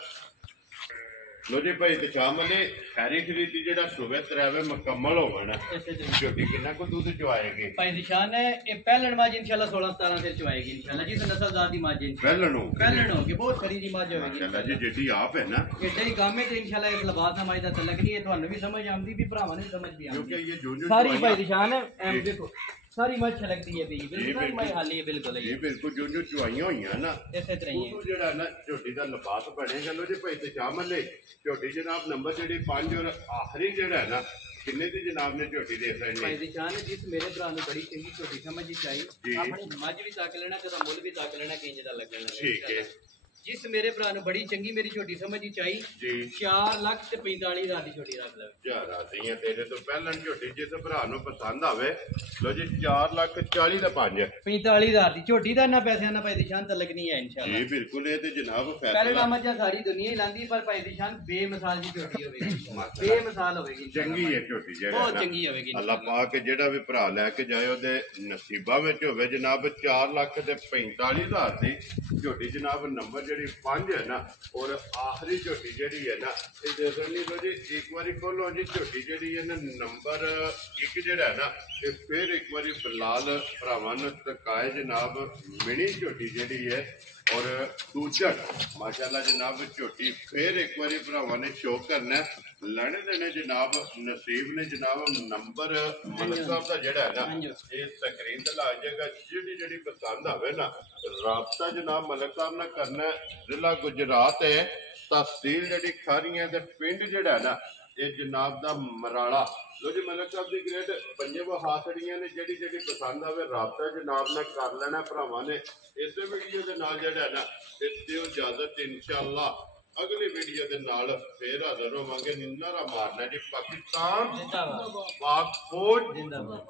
ਲੋ ਜੀ ਭਾਈ ਤਸ਼ਾਮਲ ਨੇ ਖੈਰੀ ਖਰੀਦੀ ਜਿਹੜਾ ਸੁਬਹ ਤਰਾਵੇ ਮੁਕੰਮਲ ਹੋਵਣ ਇਸੇ ਤਰ੍ਹਾਂ ਝੋਟੀ ਕਿੰਨਾ ਕੋ ਦੁੱਧ ਚਵਾਏਗੀ ਭਾਈ ਨਿਸ਼ਾਨ ਹੈ ਇਹ ਪਹਿਲਣ ਮੱਝ ਇਨਸ਼ਾਅੱਲਾ 16-17 ਸਿਰ ਚੁਆਏਗੀ ਇਨਸ਼ਾਅੱਲਾ ਜਿਸ ਨਸਲ ਜ਼ਾਤ ਦੀ ਮੱਝ ਇਨਸ਼ਾਅੱਲਾ ਪਹਿਲਣ ਨੂੰ ਪਹਿਲਣ ਹੋ ਕੇ ਬਹੁਤ ਖਰੀ ਦੀ ਮੱਝ ਹੋਵੇਗੀ ਮਾਸ਼ਾਅੱਲਾ ਜੀ ਜਿਹੜੀ ਆਪ ਹੈ ਨਾ ਕਿੱਡੇ ਹੀ ਕੰਮ ਹੈ ਤੇ ਇਨਸ਼ਾਅੱਲਾ ਇਸ ਲਿਬਾਸ ਨਾਲ ਮੱਝ ਦਾ ਤਲਕ ਨਹੀਂ ਹੈ ਤੁਹਾਨੂੰ ਵੀ ਸਮਝ ਆਉਂਦੀ ਵੀ ਭਰਾਵਾਂ ਨੂੰ ਵੀ ਸਮਝ ਵੀ ਕਿਉਂਕਿ ਆਉਂਦੀ ਇਹ ਜੋ ਸਾਰੀ ਭਾਈ ਚੁਆਈਆਂ- ਨਿਸ਼ਾਨ ਹੈ ਐਮ ਦੇਖੋ ਸਾਰੀ ਮੱਝ ਛਲਕਦੀ ਹੈ ਵੀ ਜੀ, ਬਿਲਕੁਲ ਮੈਂ ਹਾਲੀ ਹੈ ਬਿਲਕੁਲ ਜੀ ਬਿਲਕੁਲ ਜੋ ਚੁਆਈਆਂ ਹੋਈਆਂ ਨਾ ਇਸੇ ਤਰ੍ਹਾਂ ਹੀ ਹੈ ਉਹ ਜਿਹੜਾ ਨਾ ਝੋਟੀ ਦਾ ਲਿਬਾਸ ਬਣੇਗਾ ਲੋ ਜੀ ਭਾਈ ਤਸ਼ਾਮਲ ਨੇ ਝੋਟੀ ਜਨਾਬ ਨੰਬਰ ਜਿਹੜੀ 5 ਔਰ ਆਖਰੀ ਜਿਹੜਾ ਹੈ ਨਾ ਕਿੰਨੇ ਦੀ ਜਨਾਬ ਨੇ ਝੋਟੀ ਦੇ ਭਾਈ ਸਕਦੇ ਦੀ ਜਾਨ ਹੈ ਜਿਸ ਮੇਰੇ ਭਰਾ ਨੂੰ ਬੜੀ ਚੰਗੀ ਛੋਟੀ ਸਮਝੀ ਜੀ। ਚਾਹੀ ਆਪਣੀ ਮੱਝ ਵੀ ਤੱਕ ਲੈਣਾ ਤੇ ਉਹਦਾ ਮੁੱਲ ਵੀ ਤੱਕ ਲੈਣਾ ਕਿੰਜ ਦਾ ਲੱਗਣਾ ਠੀਕ ਹੈ ਜਿਸ ਮੇਰੇ ਭਰਾ ਨੂੰ ਬੜੀ ਚੰਗੀ ਮੇਰੀ ਛੋਟੀ ਸਮਝੀ ਚਾਹੀ ਜੀ 4,45,000 ਦੀ ਛੋਟੀ ਰੱਖ ਲਵੇ ਜਾਰਾ ਤੀਆਂ ਤੇਰੇ ਤੋਂ ਪਹਿਲਾਂ ਝੋਟੀ ਜਿਸ ਭਰਾ ਨੂੰ ਪਸੰਦ ਆਵੇ ਲੋ ਜੀ 4,40,000 ਦਾ 5 45,000 ਦੀ ਝੋਟੀ ਦਾ ਇੰਨਾ ਪੈਸਿਆਂ ਨਾਲ ਭਾਈ ਦੀ ਸ਼ਾਨ ਤਲਕ ਨਹੀਂ ਹੈ ਇਨਸ਼ਾਅੱਲਾ ਜੀ ਬਿਲਕੁਲ ਇਹ ਤੇ ਜਨਾਬ ਪਹਿਲੇ ਫੈਸਲਾ ਨਾਮ ਜਾਂ ਸਾਰੀ ਦੁਨੀਆ ਹੀ ਲਾਂਦੀ ਪਰ ਭਾਈ ਦੀ ਸ਼ਾਨ ਬੇਮਿਸਾਲ ਦੀ ਝੋਟੀ ਹੋਵੇਗੀ ਬੇਮਿਸਾਲ ਹੋਵੇਗੀ ਇਨਸ਼ਾਅੱਲਾ। ਚੰਗੀ ਹੈ ਝੋਟੀ ਜਿਹੜਾ ਬਹੁਤ ਨਾ। ਚੰਗੀ ਹੋਵੇਗੀ ਅੱਲਾਹ ਪਾਕ ਜਿਹੜਾ ਵੀ ਭਰਾ ਲੈ ਕੇ ਜਾਏ ਉਹਦੇ ਨਸੀਬਾਂ ਵਿੱਚ ਹੋਵੇ ਜਨਾਬ 4,45,000 ਦੀ ਝੋਟੀ ਜਨਾਬ ਨੰਬਰ ਜਿਹੜੀ ਜਿਹੜੀ 5 ਹੈ ਨਾ ਔਰ ਆਖਰੀ ਝੋਟੀ ਜਿਹੜੀ ਹੈ ਨਾ ਇਹ ਦੇਖ ਲਈ ਲੋ ਜੀ ਇੱਕ ਵਾਰੀ ਖੋਲੋ ਜੀ ਝੋਟੀ ਜਿਹੜੀ ਹੈ ਨਾ ਨੰਬਰ 1 ਜਿਹੜਾ ਹੈ ਨਾ ਇਹ ਫਿਰ ਇੱਕ ਵਾਰੀ ਬਲਾਲ ਭਰਾਵਾਂ ਨੂੰ ਤਕਾਏ ਜਨਾਬ ਮਿਣੀ ਝੋਟੀ ਜਿਹੜੀ ਹੈ ਔਰ ਦੂਜਾ ਮਾਸ਼ਾਅੱਲਾ ਜਨਾਬ ਝੋਟੀ ਫਿਰ ਇੱਕ ਵਾਰੀ ਭਰਾਵਾਂ ਨੇ ਸ਼ੋਅ ਕਰਨਾ ਲੈਣੇ ਦੇਣੇ ਜਨਾਬ ਨਸੀਬ ਨੇ ਜਨਾਬ ਨੰਬਰ ਮਲਕ ਸਾਹਿਬ ਦਾ ਜਿਹੜਾ ਹੈ ਨਾ ਇਹ ਸਕਰੀਨ ਤੇ ਲੱਗ ਜਾਏਗਾ ਜਿਹੜੀ ਪਸੰਦ ਆਵੇ ਨਾ ਰਾਬਤਾ ਜਨਾਬ ਮਲਕ ਸਾਹਿਬ ਨਾਲ ਕਰਨਾ ਜ਼ਿਲ੍ਹਾ ਗੁਜਰਾਤ ਹੈ ਤਹਿਸੀਲ ਜਿਹੜੀ ਖਾਰੀਆਂ ਤੇ ਪਿੰਡ ਜਿਹੜਾ ਹੈ ਨਾ ਇਹ ਜਨਾਬ ਦਾ ਮਰਾਲਾ ਲੋ ਜੀ ਮਲਕ ਸਾਹਿਬ ਦੀ ਗ੍ਰੇਡ ਪੰਜੇ ਹਾਥੜੀਆਂ ਨੇ ਜਿਹੜੀ ਪਸੰਦ ਆਵੇ ਰਾਬਤਾ ਜਨਾਬ ਨਾਲ ਕਰ ਲੈਣਾ ਭਰਾਵਾਂ ਨੇ ਇਸੇ ਵੀਡੀਓ ਦੇ ਨਾਲ ਜਿਹੜਾ ਹੈ ਨਾ ਇਸ ਦਿਓ ਇਜਾਜ਼ਤ ਇਨਸ਼ਾਅੱਲਾ ਅਗਲੀ ਵੀਡੀਓ ਦੇ ਨਾਲ ਫੇਰ ਹਾਜ਼ਰ ਹੋਵਾਂਗੇ ਨਾਰਾ ਮਾਰਨਾ ਜੀ ਪਾਕਿਸਤਾਨ ਜਿੰਦਾਬਾਦ ਪਾਕ ਫੌਜ ਜਿੰਦਾਬਾਦ।